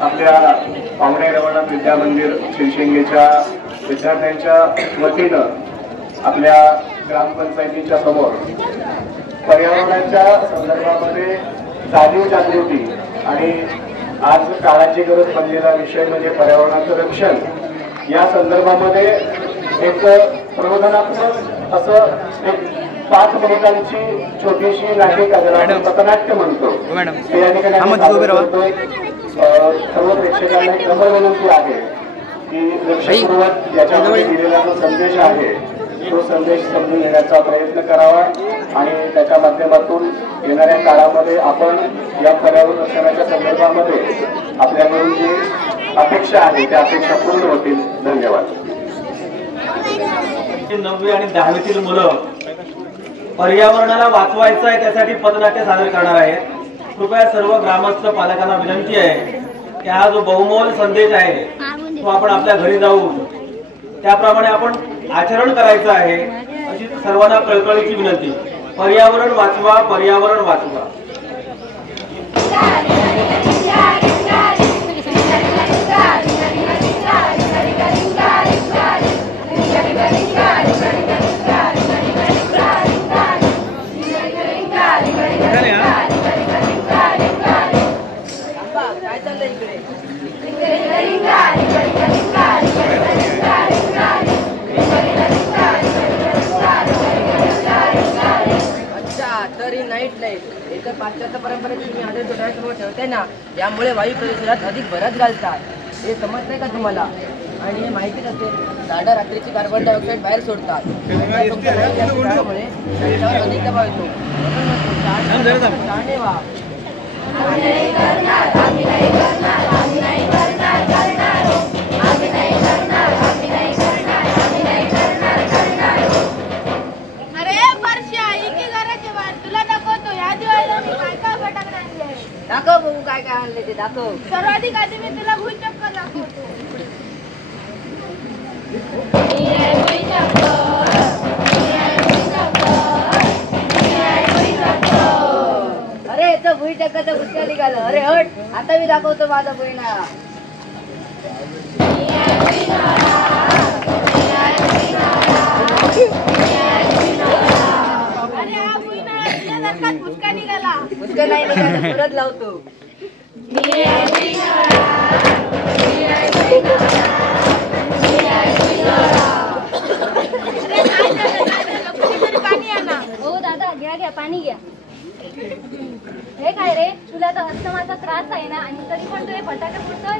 आपल्या पावणे रवनाथ विद्या मंदिर शिरशिंगेच्या विद्यार्थ्यांच्या वतीनं आपल्या ग्रामपंचायतीच्या समोर पर्यावरणाच्या संदर्भामध्ये जाणीव जागृती आणि आज काळाची गरज बनलेला विषय म्हणजे पर्यावरणाचं रक्षण या संदर्भामध्ये एक प्रबोधनात्मक असं एक 5 मिनिटांची छोटीशी नाटिका ज्याला आपण पथनाट्य म्हणतो ते या ठिकाणी सर्व प्रेक्षकांना एक नम्र विनंती आहे की लक्षपूर्वक याच्यामध्ये दिलेला जो संदेश आहे तो संदेश समजून घेण्याचा प्रयत्न करावा आणि त्याच्या माध्यमातून येणाऱ्या काळामध्ये आपण या पर्यावरण रक्षणाच्या संदर्भामध्ये आपल्याकडून जी अपेक्षा आहे त्या अपेक्षा पूर्ण होतील. धन्यवाद. 9वी आणि 10वीतील मुलं पर्यावरणाला वाचवायचं आहे त्यासाठी पथनाट्य सादर करणार आहेत. कृपया सर्व ग्रामस्थ पालकांना विनंती आहे की हा जो बहुमोल संदेश आहे तो आपण आपल्या घरी जाऊन त्याप्रमाणे आपण आचरण करायचं आहे अशी सर्वांना कळकळीची विनंती. पर्यावरण वाचवा, पर्यावरण वाचवा. पाश्चात्य परंपरेत तुम्ही आदर डोळ्यासमोर ठेवताय ना, यामुळे वायू प्रदूषणात अधिक भरत घालतात. हे समजतंय का तुम्हाला? आणि हे माहितीच असेल, झाडं रात्रीची कार्बन डायऑक्साईड बाहेर सोडतात. त्यामुळे शरीरावर अधिक दबाव येतो. शहाणे व्हा. दाखव बघू काय काय आणले ते दाखव. सर्वाधिक आधी मी तुला भुईचक्कर दाखवतो. अरे याचं भुईचक्करचं भुसक्या निघालं. अरे हट, आता मी दाखवतो माझा भुईनाळा. भुसका निघाला. भुसका नाही निघाला, परत लावतो. पाणी आणा. हो दादा, घ्या पाणी घ्या. हे काय रे, तुला तर अस्थमाचा त्रास आहे ना आणि तरी पण तू हे फटाके फुटतोय.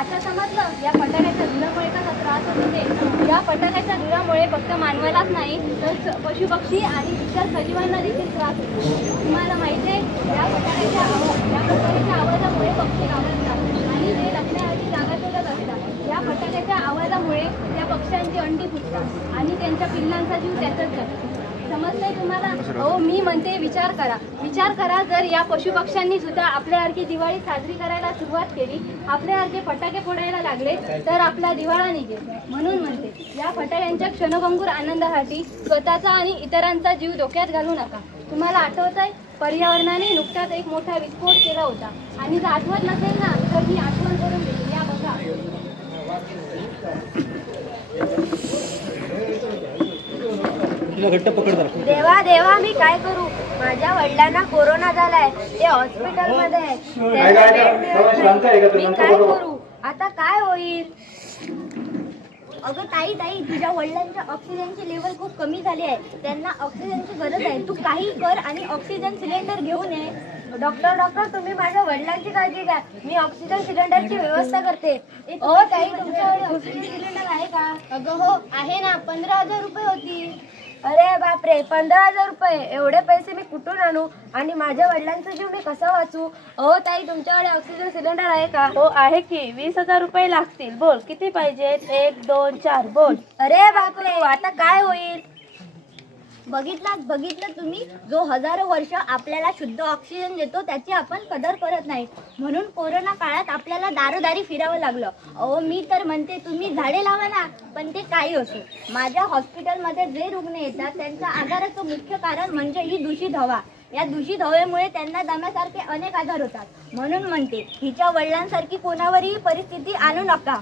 आता समजलं या फटाक्याच्या धुरामुळे कसा त्रास होतो ते. या फटाक्याच्या धुरामुळे फक्त मानवालाच नाही तर पशुपक्षी आणि इतर सजीवांना देखील त्रास होतो. तुम्हाला माहिती आहे, या फटाक्याच्या आवाजामुळे पक्षी घाबरतात आणि ते लपण्यासाठी जागा शोधत असतात. या फटाक्याच्या आवाजामुळे त्या पक्ष्यांची अंडी फुटतात आणि त्यांच्या पिल्लांचा जीव त्यातच जातो. समजलंय तुम्हाला? हो, मी म्हणते विचार करा. जर या पशुपक्ष्यांनी सुद्धा आपल्यासारखी दिवाळी साजरी करायला सुरुवात केली, आपल्यासारखे फटाके फोडायला लागले तर आपला दिवाळा निघेल. म्हणून म्हणते, या फटाक्यांच्या क्षणभंगूर आनंदासाठी स्वतःचा आणि इतरांचा जीव धोक्यात घालू नका. तुम्हाला आठवत आहे, पर्यावरणाने नुकताच एक मोठा विस्फोट केला होता आणि जर आठवत नसेल ना तर मी आठवण करून देते. या बघा. देवा मी काय करू? माझ्या वडिलांना कोरोना झालाय, ते हॉस्पिटलमध्ये आहेत. मी काय करू? आता काय होईल? अगं ताई, तुझ्या वडिलांच्या ऑक्सिजनची लेवल खूप कमी झाली आहे. त्यांना ऑक्सिजनची गरज आहे. तू काही कर आणि ऑक्सिजन सिलेंडर घेऊन ये. डॉक्टर तुम्ही माझ्या वडिलांची काळजी घ्या. मी ऑक्सिजन सिलेंडरची व्यवस्था करते. हो ताई, तुमच्याकडे ऑक्सिजन सिलेंडर आहे का? अगं हो आहे ना, 15,000 रुपये होती. अरे बापरे, 15,000 रुपये! एवढे पैसे मी कुठून आणू आणि माझ्या वडिलांचा जीव मी कसा वाचू? हो ताई, तुमच्याकडे ऑक्सिजन सिलेंडर आहे का? हो आहे की. 20,000 रुपये लागतील. बोल किती पाहिजेत? 1, 2, 4 बोल. अरे बापरे, आता काय होईल? बघितलं तुम्ही, जो हजारो वर्ष आपल्याला शुद्ध ऑक्सिजन देतो त्याची आपण कदर करत नाही. म्हणून कोरोना काळात आपल्याला दारोदारी फिरावं लागलं. अहो, मी तर म्हणते तुम्ही झाडे लावा ना. पण ते काही असो, माझ्या हॉस्पिटलमध्ये जे रुग्ण येतात त्यांच्या आजाराचं मुख्य कारण म्हणजे ही दूषित हवा. या दूषित हवेमुळे त्यांना दम्यासारखे अनेक आजार होतात. म्हणून म्हणते, हिच्या वडिलांसारखी कोणावरही परिस्थिती आणू नका.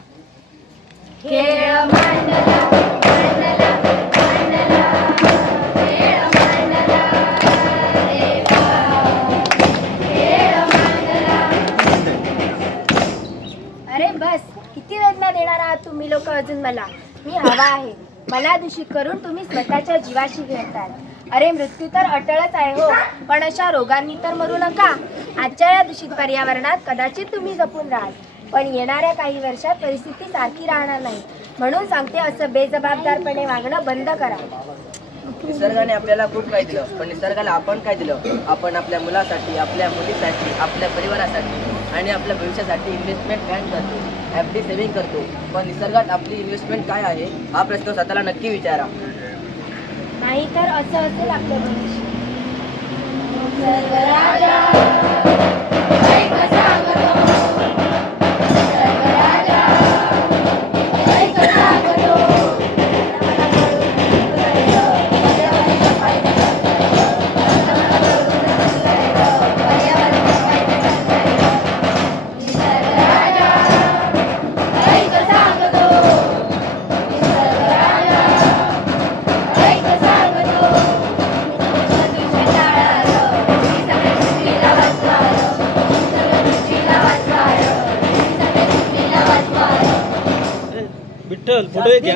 अरे बस, किती वेदना देणार आहात तुम्ही लोक अजून मला. मी हवा आहे. मला दूषित करून तुम्ही स्वतःच्या जीवाशी खेळताय. अरे मृत्यू तर अटळच आहे हो, पण अशा रोगांनी तर मरू नका. आजच्या या दूषित पर्यावरणात कदाचित तुम्ही जपून राहाल, पण येणाऱ्या काही वर्षात परिस्थिती सारखी राहणार नाही. म्हणून सांगते, असं बेजबाबदारपणे वागणं बंद करा. निसर्गाने आपल्याला खूप काही दिलं, पण निसर्गाला आपण काय दिलं? आपण आपल्या मुलासाठी, आपल्या मुलीसाठी, आपल्या परिवारासाठी आणि आपल्या भविष्यासाठी इन्व्हेस्टमेंट प्लॅन करतो, FD सेव्हिंग करतो. पण निसर्गात आपली इन्व्हेस्टमेंट काय आहे हा प्रश्न स्वतःला नक्की विचारा. नाही तर असं असेल आपलं भविष्य.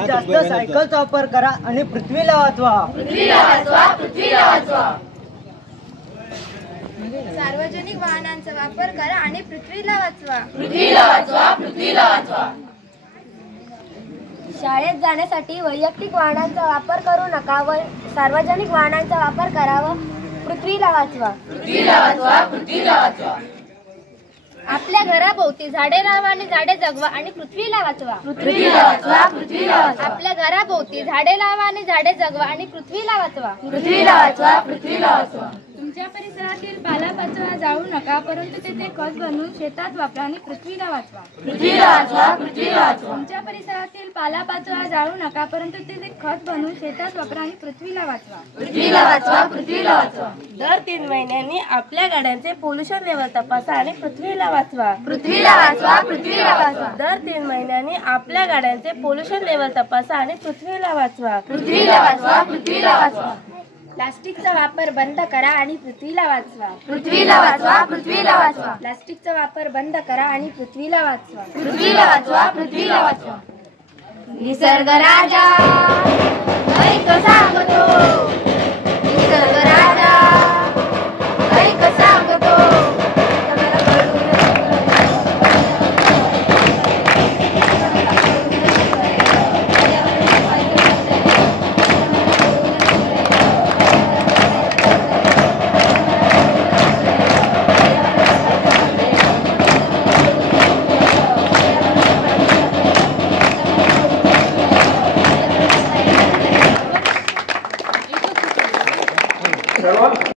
जास्त सायकलचा वापर करा आणि पृथ्वीला वाचवा. सार्वजनिक वाहनांचा वापर करा आणि पृथ्वीला वाचवा. शाळेत जाण्यासाठी वैयक्तिक वाहनांचा वापर करू नका व सार्वजनिक वाहनांचा वापर करावा. पृथ्वीला वाचवा. आपल्या घराभोवती झाडे लावा आणि झाडे जगवा आणि पृथ्वीला वाचवा. आपल्या घराभोवती झाडे लावा आणि झाडे जगवा आणि पृथ्वीला वाचवा. तुमच्या परिसरातील पालापाचोळा जाळू नका, परंतु तेथे खत बनवून शेतात वापरा आणि पृथ्वीला वाचवा. तुमच्या परिसरातील पालापाचोळा जाळू नका, परंतु तेथे खत बनवून शेतात वापरा आणि पृथ्वीला वाचवा. दर 3 महिन्यांनी आपल्या गाड्यांचे पोल्युशन लेवल तपासा आणि पृथ्वीला वाचवा. दर 3 महिन्यांनी आपल्या गाड्यांचे पोल्युशन लेवल तपासा आणि पृथ्वीला वाचवा. प्लास्टिकचा वापर बंद करा आणि पृथ्वीला वाचवा. प्लास्टिकचा वापर बंद करा आणि पृथ्वीला वाचवा. निसर्ग राजा ऐक सांगतो. निसर्ग राजा